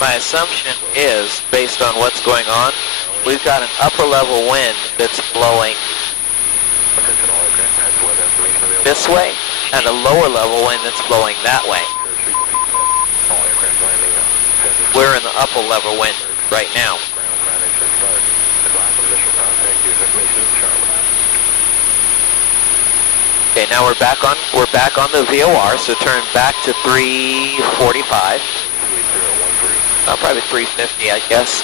My assumption is, based on what's going on, we've got an upper level wind that's blowing this way, and a lower level wind that's blowing that way. We're in the upper level wind right now. Okay, now we're back on the VOR, so turn back to 345. Probably 350, I guess.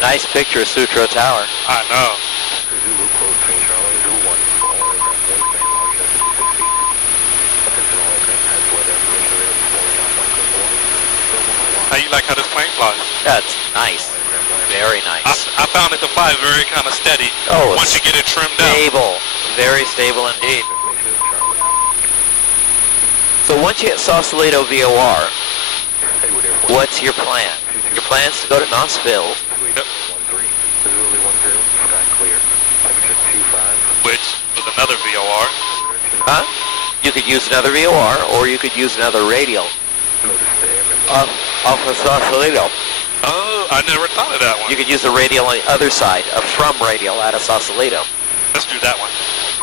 Nice picture of Sutro Tower. I know. How you like how this plane flies? That's nice. Very nice. I found it to fly very kind of steady. Oh, once you get it trimmed out. Stable. Very stable indeed. So once you hit Sausalito VOR, what's your plan? Your plan is to go to Gnossville. Yep. Which was another VOR. Huh? You could use another VOR, or you could use another radial off of Sausalito. Oh, I never thought of that one. You could use the radial on the other side, a from radial out of Sausalito. Let's do that one.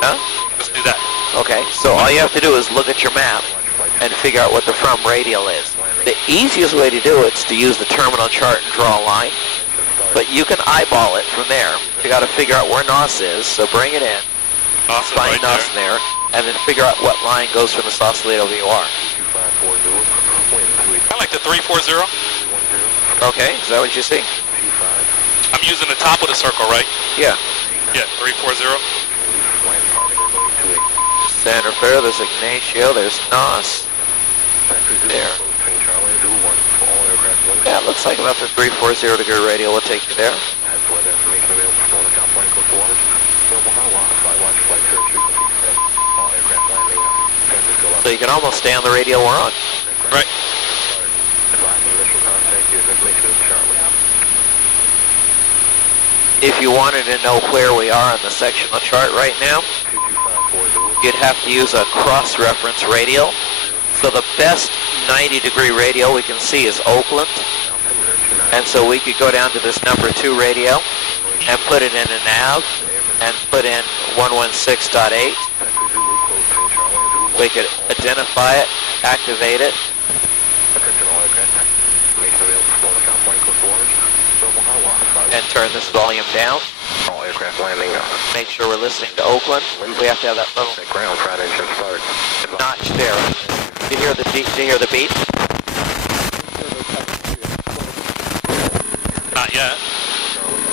Huh? Let's do that. Okay, so all you have to do is look at your map and figure out what the from radial is. The easiest way to do it is to use the terminal chart and draw a line, but you can eyeball it from there. You got to figure out where Gnoss is, so bring it in, find Gnoss there, and then figure out what line goes from the Sausalito VOR. I like the 340. Okay, is that what you see? I'm using the top of the circle, right? Yeah. Yeah, 340. Santa Fe, there's Ignacio, there's Gnoss. There. Yeah, it looks like about the 340 degree radial will take you there. So you can almost stay on the radial we're on. Right. If you wanted to know where we are on the sectional chart right now, you'd have to use a cross-reference radial. So the best 90-degree radial we can see is Oakland. And so we could go down to this number 2 radial and put it in a nav and put in 116.8. We could identify it, activate it, and turn this volume down. All aircraft landing now. Make sure we're listening to Oakland. We have to have that little Ground front engine start. notch there. Do you hear the beat? Not yet.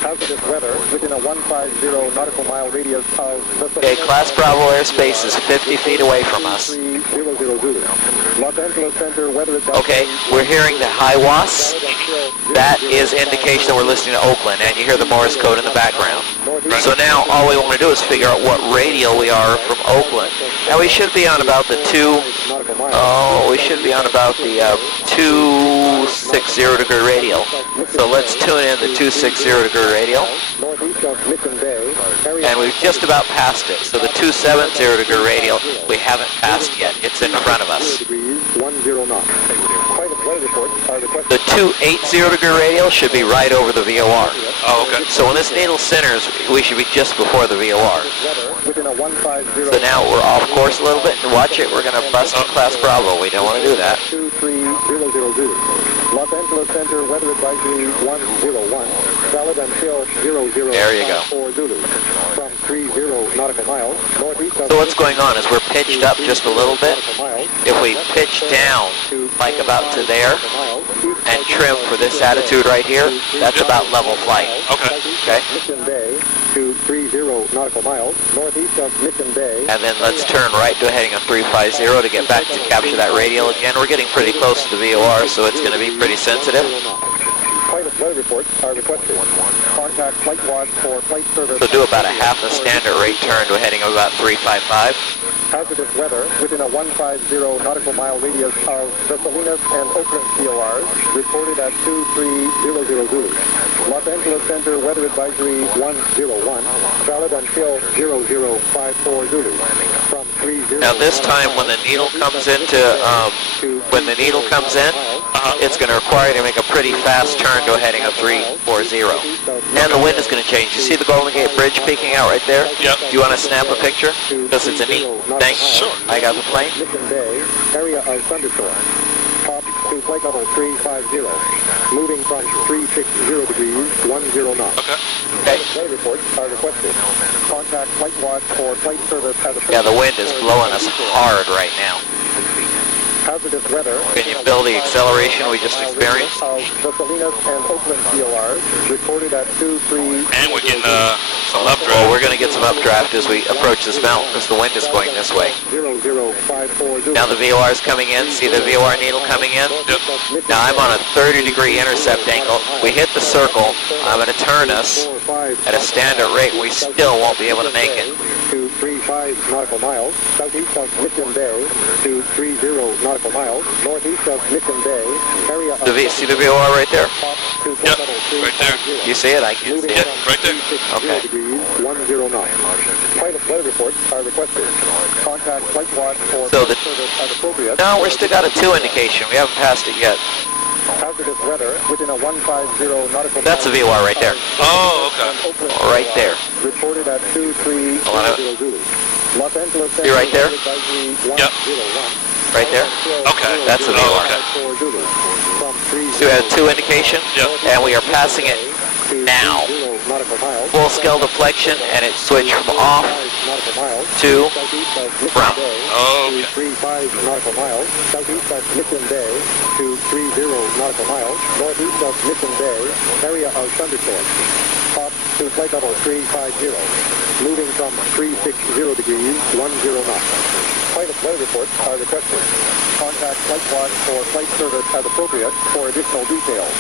Hazardous weather within a 150 nautical mile radius of the... Okay, Class Bravo airspace is 50 feet away from us. 3000. Los Angeles Center weather... Okay, we're hearing the high was. That is indication that we're listening to Oakland, and you hear the Morse code in the background. So now all we want to do is figure out what radial we are from Oakland. Now we should be on about the 260 degree radial. So let's tune in the 260 degree radial. And we've just about passed it. So the 270 degree radial we haven't passed yet. It's in front of us. The 280 degree radial should be right over the VOR. Oh, okay. So when this needle centers, we should be just before the VOR. So now we're off course a little bit, and watch it, we're going to bust Class Bravo. We don't want to do that. Los Angeles Center weather advisory 101. Valid until 00. There you go. For Zulu. From 30 nautical miles northeast of... So what's going on is we're pitched up just a little bit. If we pitch down like about to there and trim for this attitude right here, that's about level flight. Okay. Okay? Mission Bay to 30 nautical miles northeast of Mission Bay. And then let's turn right to a heading of 350 to get back to capture that radial again. We're getting pretty close to the VOR, so it's going to be pretty sensitive. Pilot weather reports are requested. Contact flight watch for flight service. So do about a half a standard rate turn to a heading of about 355. Hazardous weather within a 150 nautical mile radius of the Salinas and Oakland CORs reported at 2300 Zulu. Los Angeles Center weather advisory 101, valid until 0054 Zulu. From 30. Now this time when the needle comes into, it's going to require you to make a pretty fast turn to a heading of 340. And the wind is going to change. You see the Golden Gate Bridge peeking out right there? Yep. Do you want to snap a picture? Because it's a neat thing. Sure. I got the plane. Mission Bay, area of thunderstorm. Top to flight level 350. Moving from 360 degrees, 10 knots. Okay. Okay. Weather reports are requested. Contact flight watch for flight service as a... Yeah, the wind is blowing us hard right now. Hazardous weather. Can you build the acceleration we just experienced? Of the Salinas and Oakland CORs reported at 23. And we're getting some updraft. Well, we're going to get some updraft as we approach this mountain because the wind is going this way. 0054. Now the VOR is coming in. See the VOR needle coming in? Yep. Now I'm on a 30-degree intercept angle. We hit the circle. I'm going to turn us at a standard rate. We still won't be able to make it. To 35 nautical miles, southeast of Mission Bay, to 30 nautical miles, northeast of Mission Bay, area of... See the VOR right there? Yep, right there. You see it? I can't see Yeah, it. right there. Okay. Degrees, 109. Pilot weather reports are requested. Contact flight watch for So the- service as appropriate. No, we're still got a 2 indication. We haven't passed it yet. Hazardous weather within a 150 nautical... That's the VOR right there. Oh, okay. Right there. Reported at 2300 Zulu. Los Angeles... You right there? Yep. Right there? Okay. That's the Oh, VOR. okay. So we have 2 indication, Yep. and we are passing it now. Full scale deflection, and it switched from off to from. Oh, okay. 35 nautical miles, southeast of Mission Bay to 30 nautical miles, northeast of Mission Bay, area of thunderstorm. Top to flight level 350, moving from 360 degrees, 10 knots. Pilot weather reports are requested. Contact flight watch for flight service as appropriate for additional details.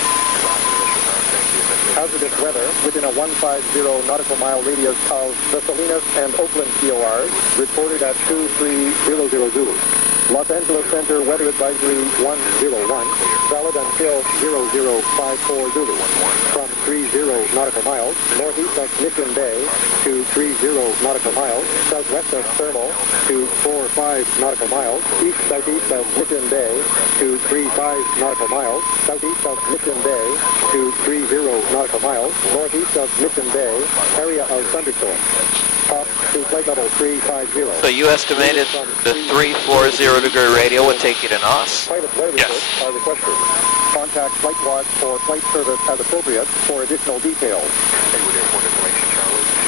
Hazardous weather within a 150 nautical mile radius of the Salinas and Oakland CORs reported at 2300 Zulu. Los Angeles Center weather advisory 101, valid until 0054 Zulu. From 30 nautical miles northeast of Mission Bay to 30 nautical miles, southwest of Thermal to 45 nautical miles, east-southeast of Mission Bay to 35 nautical miles, southeast of Mission Bay to 30 nautical miles, northeast of Mission Bay, area of thunderstorm. Top to flight level 350. So you estimated the 340 degree radial would take you to Gnoss? Pilot weather Yes. reports are requested. Contact flight watch for flight service as appropriate for additional details.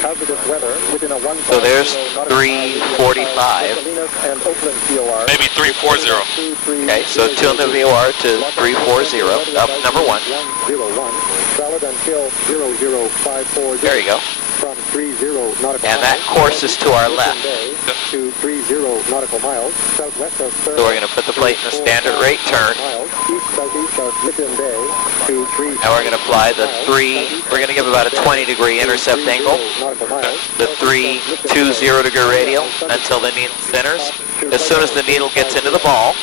Hazardous weather within a 150 So there's nautical mile 345. Salinas and Oakland COR. Maybe 340. Okay, so tune the VOR to 340, up number 1. 101, valid until 0054. There you go. From 30 nautical And that course is to our left. to 30 nautical miles, southwest of So we're going to put the plate in a standard rate turn. east-southeast of Mission Bay to 3. And we're going to apply the 3, we're going to give about a 20-degree intercept angle, the 320 degree radial until the needle centers. As soon as the needle gets into the ball,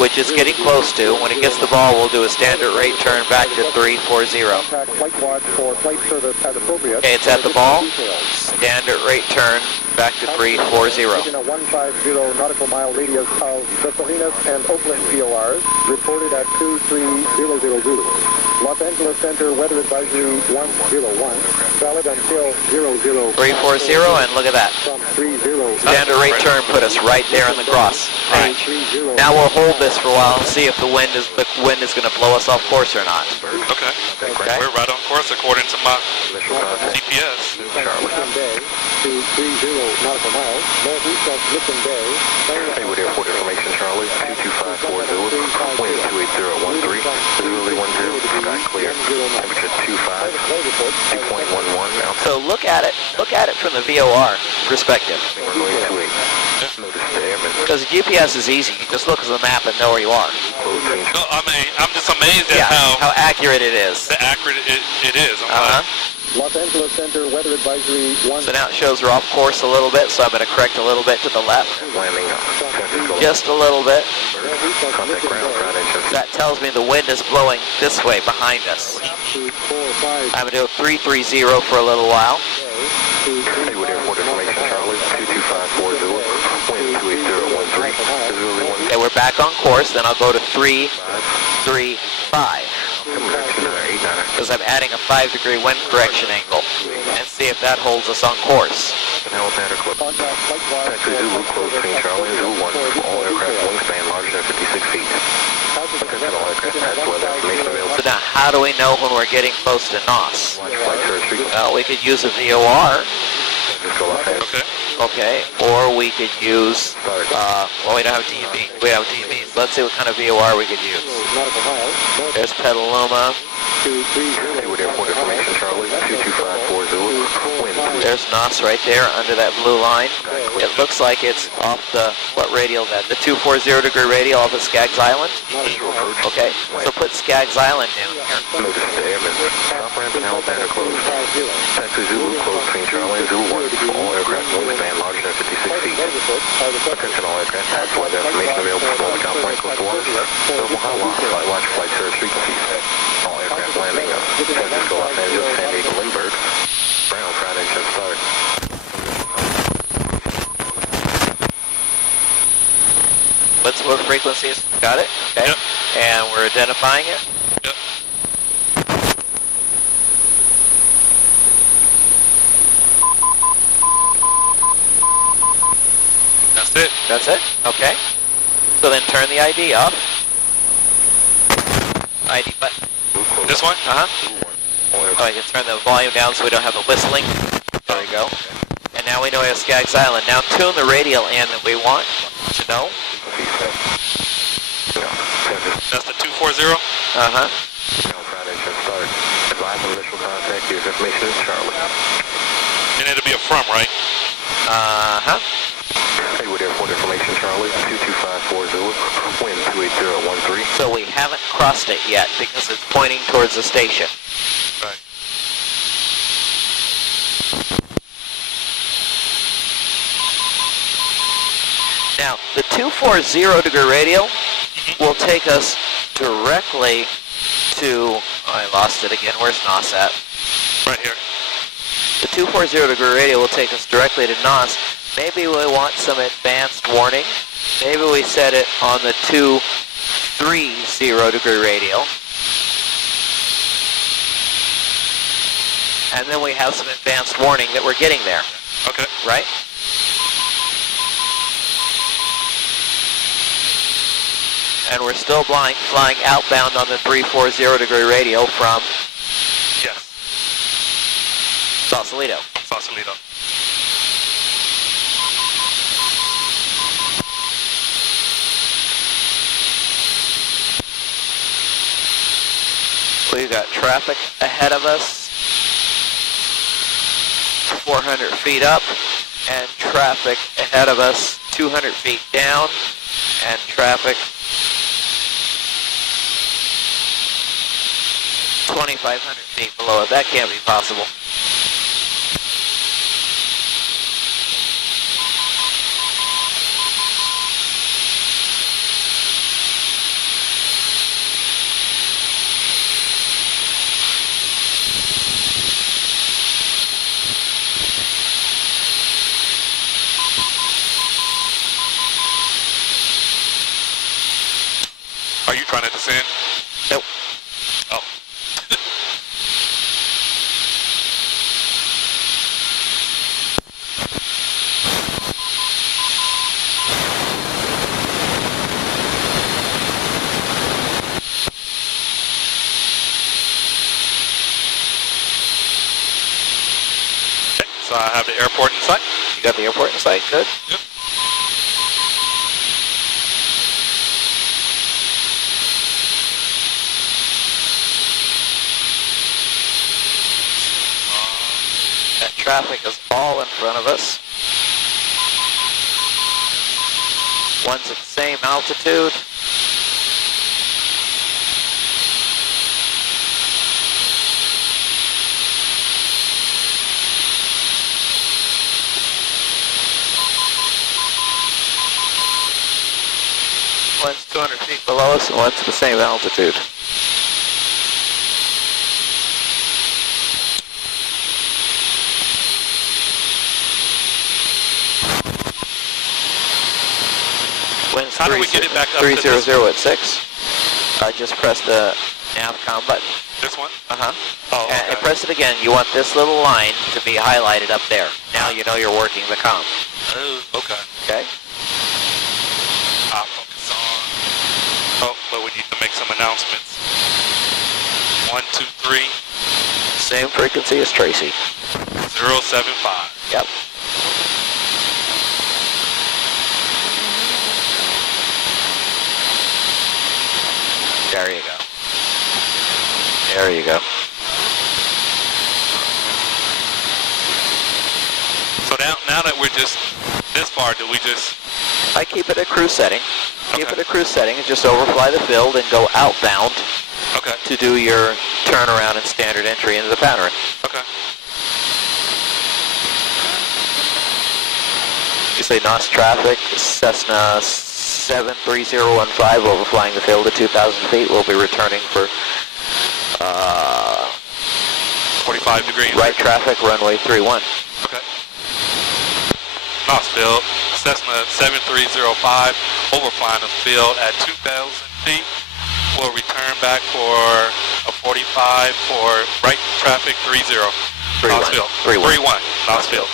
which it's getting close to, when it gets the ball, we'll do a standard rate turn back to 340. Flight watch for flight service as appropriate. Okay, it's at the ball. Standard rate turn back to 340. In a 150 nautical mile radius of the Salinas and Oakland CORs, reported at 2300 Zulu. Los Angeles Center weather advisory 101, valid until 00. 340, and look at that. From 30. Standard rate turn put us right there in the cross. Right. Now we'll hold this for a while and see if the wind is going to blow us off course or not. Okay. Okay. We're right on course according to my Initial contact. GPS. Charlie. Mission Bay, 230 nautical miles, northeast of Mission Bay. Hayward Airport information, Charlie. 22540. Wind 28013. Visibility 10. Sky clear. Temperature 25. 2.11. So look at it from the VOR perspective. We're going 28. Notice the airman. Because GPS is easy. You just look at the map and know where you are. Close range. No, I mean, I'm just amazed at How accurate it is. accurate it is. I'm Uh-huh. like, Los Angeles Center weather advisory 1. So now it shows we're off course a little bit, so I'm going to correct a little bit to the left. Landing up. San Francisco. Just a little bit. Contact ground. Ground engine. That tells me the wind is blowing this way behind us. 245 I'm going to do a 330 for a little while. Hayward Airport information, Charlie. 22540. Wind 28013. Visibility 1. Okay, we're back on course. Then I'll go to 335. Because I'm adding a 5-degree wind correction angle. And see if that holds us on course. Now Alexander Club. contact flight bar. Taxi Zulu, close between Charlie and Zulu 1. All aircraft wingspan larger than 56 feet. Attention all aircraft. That's weather information available. So now how do we know when we're getting close to Gnoss? Watch flight search. Well, we could use a VOR. Just go off hands. okay. Okay, or we could use, well, we don't have DB. We have DBs. Let's see what kind of VOR we could use. Nautical miles, north There's Petaluma. 230. Hayward Airport information, Charlie. 22540. Wind 280. There's Gnoss right there under that blue line. It looks like it's off the, what radial that? The 240-degree radial off of Skaggs Island? Okay, so put Skaggs Island down here. Notice the airman. Top ramp and Alexander closed. Taxi Zulu, close between Charlie and Zulu 1. All aircraft wingspan larger than 56 feet. Attention all aircraft. That's weather information available from all top rank coastal waters. Available high watch flight search frequencies. All aircraft landing up. San Francisco, Los Angeles, San Diego, Lindbergh. Brown, ground engine start. What frequencies? Got it? Okay. Yep. And we're identifying it. Yep. That's it. That's it? Okay. So then turn the ID off. ID button. This one? Uh-huh. Oh, you can turn the volume down so we don't have the whistling. There we go. And now we know we have Skaggs Island. Now tune the radial in that we want to know. That's the 240? Uh-huh. Ground engine start. Advise initial contact. Here's information is Charlie. And it'll be a from, right? Uh-huh. Hayward Airport information, Charlie. 22540. Wind 28013. So we haven't crossed it yet because it's pointing towards the station. Right. Now, the 240-degree radial will take us directly to, I lost it again, where's Gnoss at? Right here. The 240-degree radial will take us directly to Gnoss. Maybe we want some advanced warning. Maybe we set it on the 230-degree radial. And then we have some advanced warning that we're getting there, Okay. right? And we're still flying outbound on the 340-degree radial from Yes. Sausalito. Sausalito. We've got traffic ahead of us, 400 feet up, and traffic ahead of us, 200 feet down, and traffic 2,500 feet below it. That can't be possible. Are you trying to descend? Nope. Oh. So I have the airport in sight. You got the airport in sight? Good. Yep. That traffic is all in front of us. One's at the same altitude. One's 200 feet below us and one's at the same altitude. Wind's How do we get it back up to 300 at 6. I just press the NavCom button. This one? Uh-huh. Oh, okay. And press it again. You want this little line to be highlighted up there. Now you know you're working the comm. Oh, okay. Okay? I'll focus on. Oh, but we need to make some announcements. 1, 2, 3. Same frequency as Tracy. 075. Yep. There you go. There you go. So now that we're just this far, do we just... I keep it at cruise setting. Keep Okay. it at cruise setting and just overfly the field and go outbound Okay. to do your turnaround and standard entry into the pattern. Okay. You say Gnoss traffic, Cessna 73015 overflying the field at 2,000 feet. We'll be returning for 45 degrees. right traffic, runway 31. Okay. Gnoss field, Cessna 7305, overflying the field at 2,000 feet. We'll return back for a 45 for right traffic 30. Gnoss field. 31. 31. Gnoss field.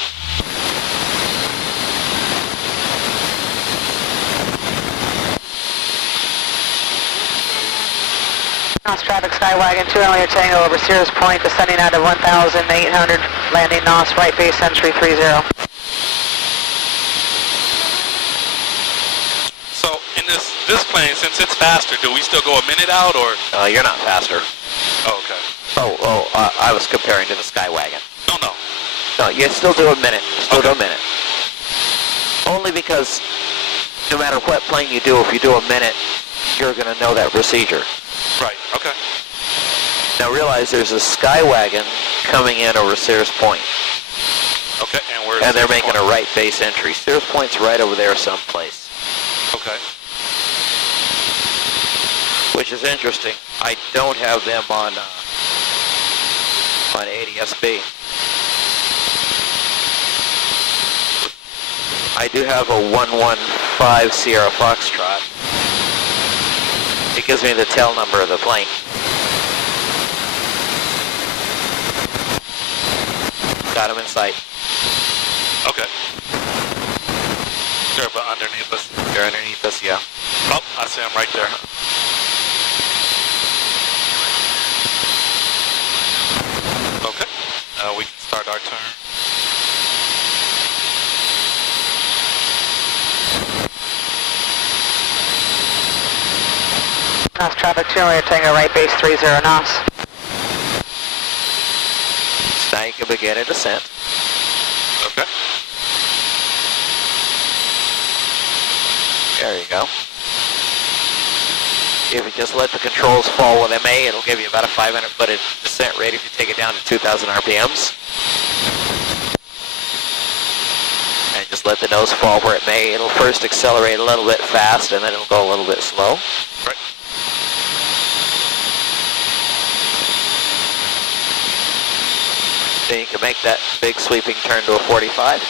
Gnoss traffic, Skywagon 2 Earlier Tango over Sears Point, descending out of 1,800, landing Gnoss, right base entry 30. So in this plane, since it's faster, do we still go a minute out or? You're not faster. Oh, okay. I was comparing to the Skywagon. No. No, you still do a minute. Still do Okay. a minute. Only because no matter what plane you do, if you do a minute, you're going to know that procedure. Right. Okay. Now realize there's a Skywagon coming in over Sears Point. Okay. And And they're Sears making Point? a right base entry. Sears Point's right over there someplace. Okay. Which is interesting. I don't have them on ADSB. I do have a 115 Sierra Foxtrot. It gives me the tail number of the plane. Got him in sight. Okay. Sure, but underneath us. They're underneath us, yeah. Oh, I see him right there. Okay. We can start our turn. Gnoss traffic 2 Earlier Tango, right base 30 Gnoss. Now you can begin a descent. Okay. There you go. If you just let the controls fall with MA, it'll give you about a 500-foot descent rate if you take it down to 2,000 RPMs. And just let the nose fall where it may. It'll first accelerate a little bit fast, and then it'll go a little bit slow. Right. Then you can make that big sweeping turn to a 45.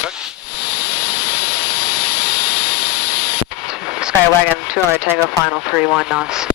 Okay. Skywagon 2 Earlier Tango, final 31 Gnoss.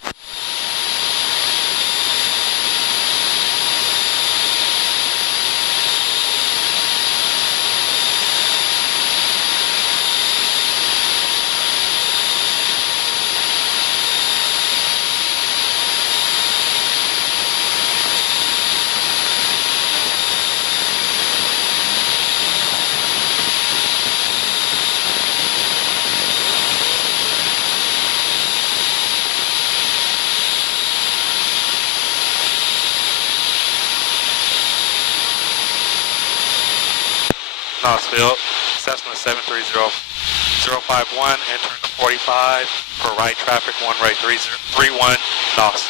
Knoxville, Cessna 730051, entering the 45 for right traffic, one-way 31 Gnoss.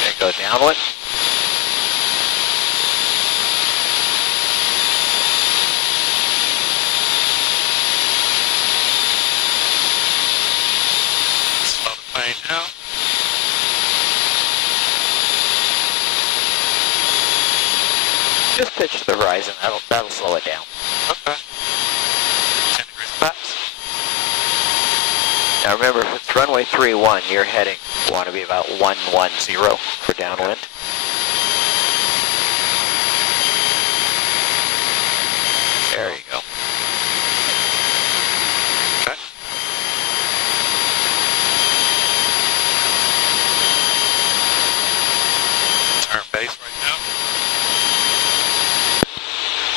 Okay, go downwind. Slow the plane down. Just pitch to the horizon. That'll slow it down. Okay. 10 degrees flaps. Now remember, if it's runway 31, you're heading, want to be about 110 for downwind. There you go. Okay. Turn base right now.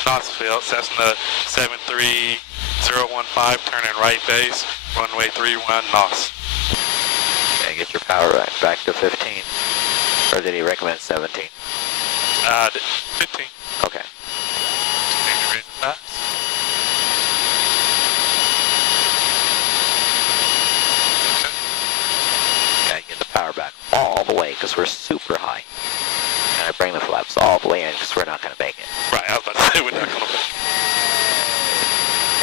Knoxville, Cessna 73015, turning right base, runway 31 Gnoss. Okay, get your power back to 15. Or did he recommend 17? 15. Okay. 10 degrees flaps. Okay, get the power back all the way because we're super high. And I bring the flaps all the way in because we're not going to make it. Right, I was about to say we're not going to make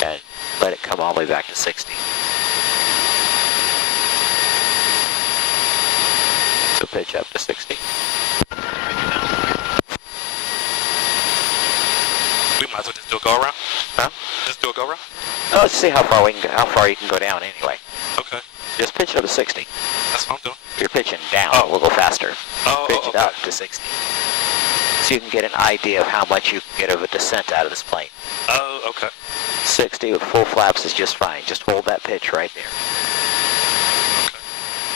And let it come all the way back to 60. So pitch up to 60. We might as well just do a go around. Huh? Just do a go around? Oh, let's see how far you can go down anyway. Okay. Just pitch it up to 60. That's what I'm doing. If you're pitching down, Oh. we'll go faster. Pitch it Okay. up to 60. So you can get an idea of how much you can get of a descent out of this plane. Oh, okay. 60 with full flaps is just fine. Just hold that pitch right there. Okay.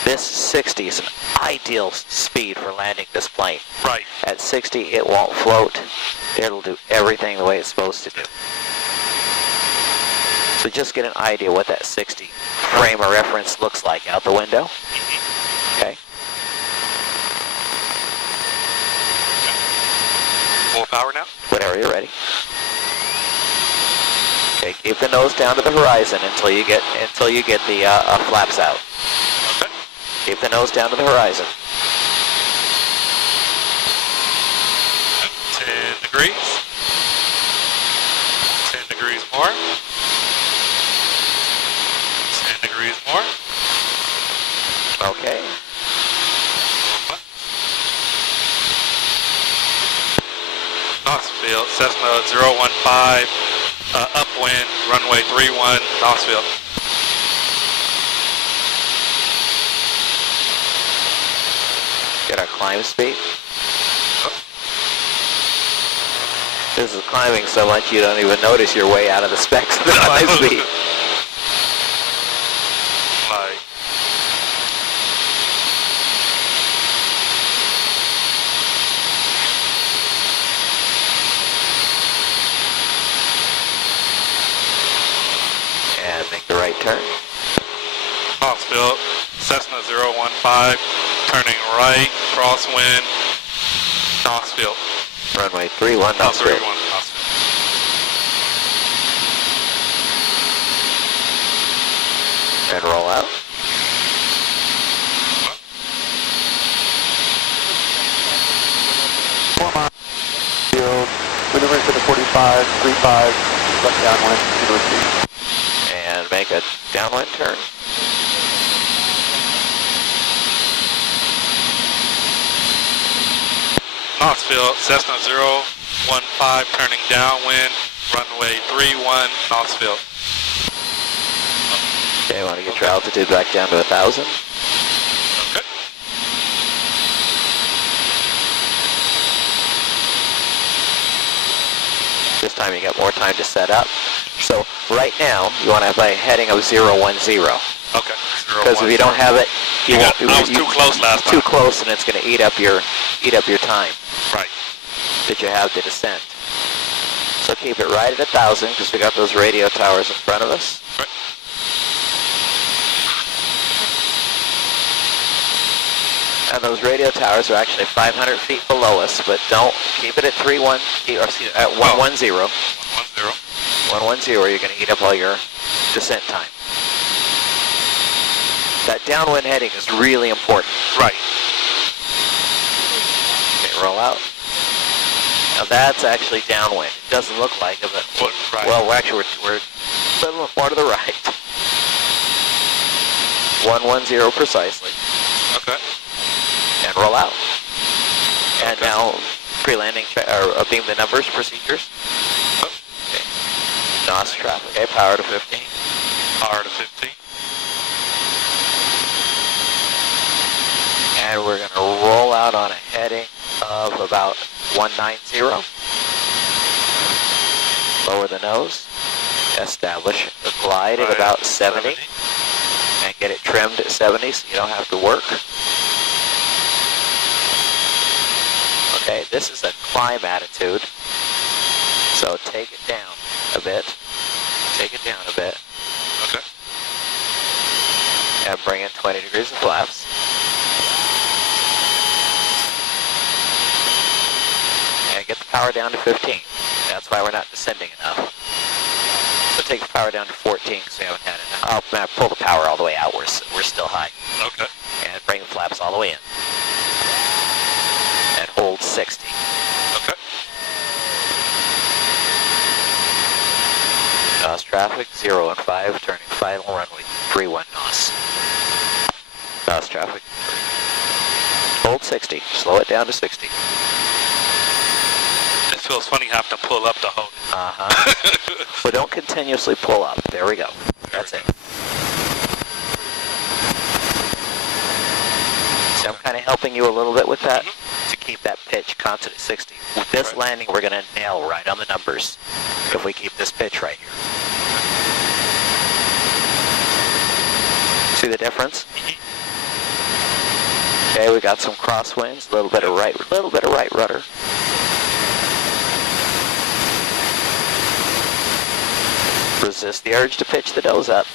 This 60 is an ideal speed for landing this plane. Right. At 60, it won't float. It'll do everything the way it's supposed to do. So just get an idea what that 60 frame of reference looks like out the window. Okay. Full power now? Whenever you're ready. Okay, keep the nose down to the horizon until you get the flaps out. Okay. Keep the nose down to the horizon. 10 degrees. 10 degrees more. 10 degrees more. Okay. Knoxville, Cessna 015, upwind, runway 31, Knoxville. Get our climb speed. This is climbing so much you don't even notice you're way out of the specs of the climb speed. Like, And make the right turn. Knoxville, Cessna 015, turning right, crosswind, Knoxville. Runway 31, Oh, Knoxville. 31, Knoxville. And roll out. Maneuvering to the 45, 35, left downwind, receive. And make a downwind turn. Knoxville, Cessna 015, turning downwind, runway 31, Knoxville. Okay, want to get your altitude back down to 1,000. Okay. This time you got more time to set up. So right now, you want to have a heading of 010. Okay. Because if you don't have it, I was too close last time. Too close, and it's going to eat up your time Right. that you have to descend. So keep it right at 1,000 because we got those radio towers in front of us. Right. And those radio towers are actually 500 feet below us, but don't keep it at 110. 110. 110, you're going to eat up all your descent time. That downwind heading is really important. Right. Okay, roll out. Now that's actually downwind. It doesn't look like it, but Right. well, actually we're a little more to the right. 110 precisely. Okay. And roll out. And Okay. now pre-landing or beam the numbers procedures. Okay. Gnoss traffic. Okay, power to 15. Power to 15. And we're going to roll out on a heading of about 190. Lower the nose. Establish the glide at about 70. And get it trimmed at 70 so you don't have to work. Okay, this is a climb attitude. So take it down a bit. Take it down a bit. Okay. And bring in 20 degrees of flaps. And get the power down to 15. That's why we're not descending enough. So take the power down to 14 because we haven't had enough. Oh, pull the power all the way out. We're still high. Okay. And bring the flaps all the way in. And hold 60. Okay. Gnoss traffic, 0 and 5, turning final runway 31 Gnoss. Gnoss traffic. Hold 60. Slow it down to 60. It feels funny having to pull up to hold it. Uh-huh. But don't continuously pull up. There we go. That's it. So I'm kind of helping you a little bit with that to keep that pitch constant at 60. With this landing, we're going to nail right on the numbers if we keep this pitch right here. See the difference? Okay, we got some crosswinds, a little bit of right rudder. Resist the urge to pitch the nose up.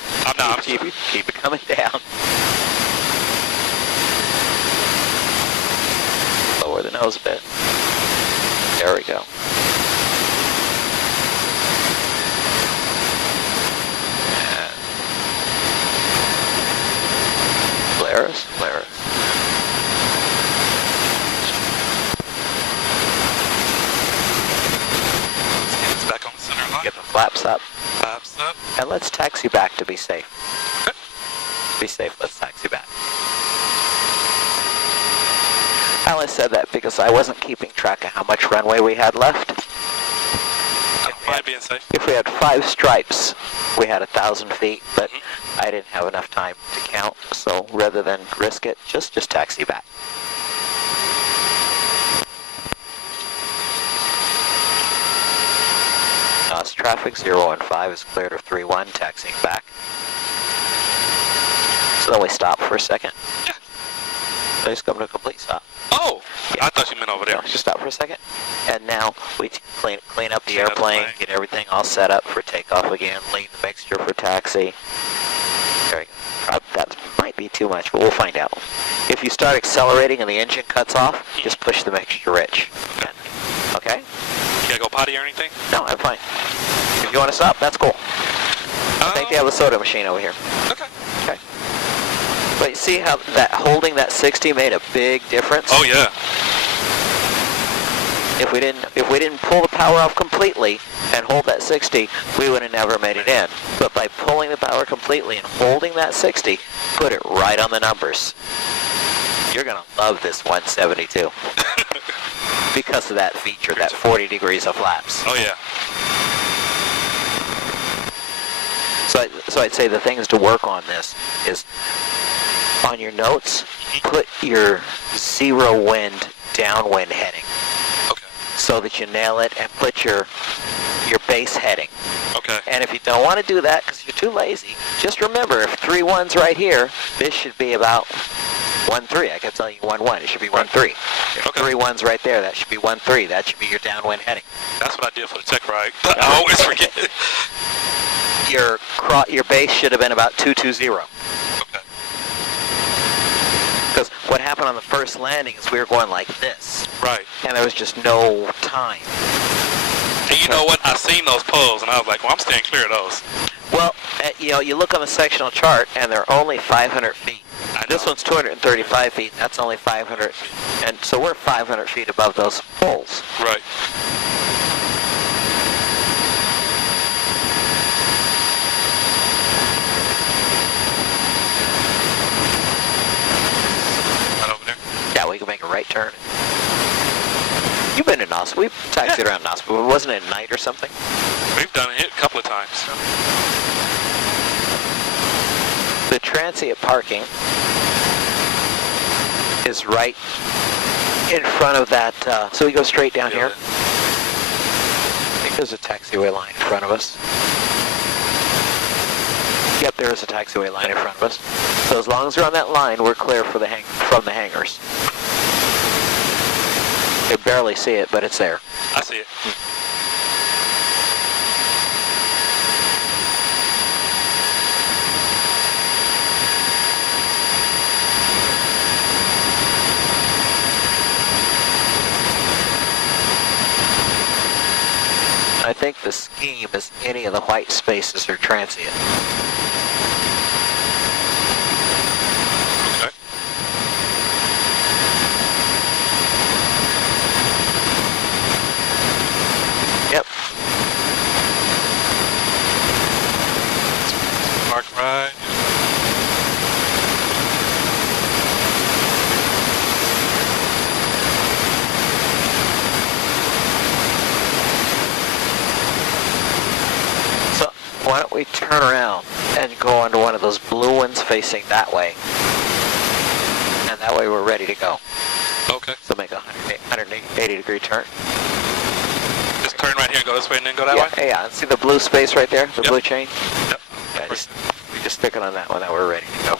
Keep it coming down. Lower the nose a bit. There we go. And flare us. Get us back on the center line. Get the flaps up. Flaps up. And let's taxi back to be safe. Okay. Be safe, let's taxi back. I only said that because I wasn't keeping track of how much runway we had left. Being safe. If we had 5 stripes, we had 1,000 feet, but I didn't have enough time to count, so rather than risk it, just taxi back. Gnoss traffic, 0 and 5 is cleared of 31, taxiing back. So then we stop for a second. Yeah. So just come to a complete stop. Oh! Yeah. I thought you meant over there. No, just stop for a second. And now we clean up the Clean up the airplane, plane. get everything all set up for takeoff again, lean the mixture for taxi. There we go. That might be too much, but we'll find out. If you start accelerating and the engine cuts off, just push the mixture rich. Okay? You gotta go potty or anything? No, I'm fine. If you want to stop, that's cool. I think they have a soda machine over here. Okay. Okay. But you see how that holding that 60 made a big difference? Oh yeah. If we didn't pull the power off completely and hold that 60, we would have never made it in. But by pulling the power completely and holding that 60, put it right on the numbers. You're gonna love this 172 because of that feature, that 40 degrees of flaps. Oh yeah. So I'd say the things to work on this is on your notes, put your 0 wind downwind heading. Okay. So that you nail it, and put your base heading. Okay. And if you don't want to do that because you're too lazy, just remember if 3-1's right here, this should be about 1-3. I kept telling you 1-1. It should be 1-3. If Okay. 3-1's right there, that should be 1-3. That should be your downwind heading. That's what I did for the tech ride. I always forget. Your base should have been about 220. Okay. Because what happened on the first landing is we were going like this. Right. And there was just no time. And you know what? I seen those poles, and I was like, well, I'm staying clear of those. Well, you know, you look on the sectional chart, and they're only 500 feet. This one's 235 feet. That's only 500. And so we're 500 feet above those poles. Right. Right over there? Yeah, we can make a right turn. You've been to Gnoss. We've taxied around Gnoss, but wasn't it at night or something? We've done it a couple of times. The transient parking is right in front of that, so we go straight down here. I think there's a taxiway line in front of us. Yep, there is a taxiway line in front of us. So as long as we're on that line, we're clear for from the hangars. You can barely see it, but it's there. I see it. I think the scheme is any of the white spaces are transient. Okay. Yep. Park right. So why don't we turn around and go onto one of those blue ones facing that way. And that way we're ready to go. Okay. So make a 180 degree turn. Just turn right here and go this way and then go that way? Yeah, see the blue space right there? The Yep. blue chain? Yep. Yeah, we just stick it on that one that we're ready to go.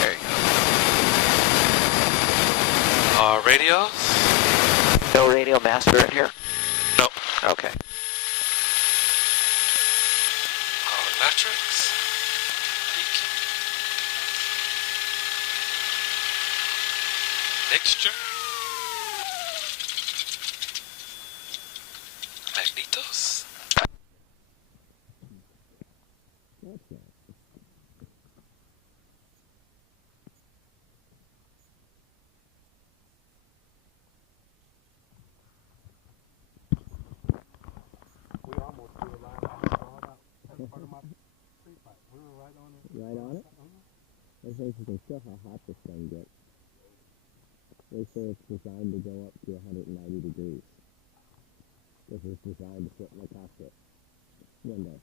There you go. Radios? No radio master in here? Nope. Okay. Electrics? Mixture? Magnetos? Right on it? I think you can feel how hot this thing gets. They say it's designed to go up to 190 degrees. This is designed to fit in the cockpit window.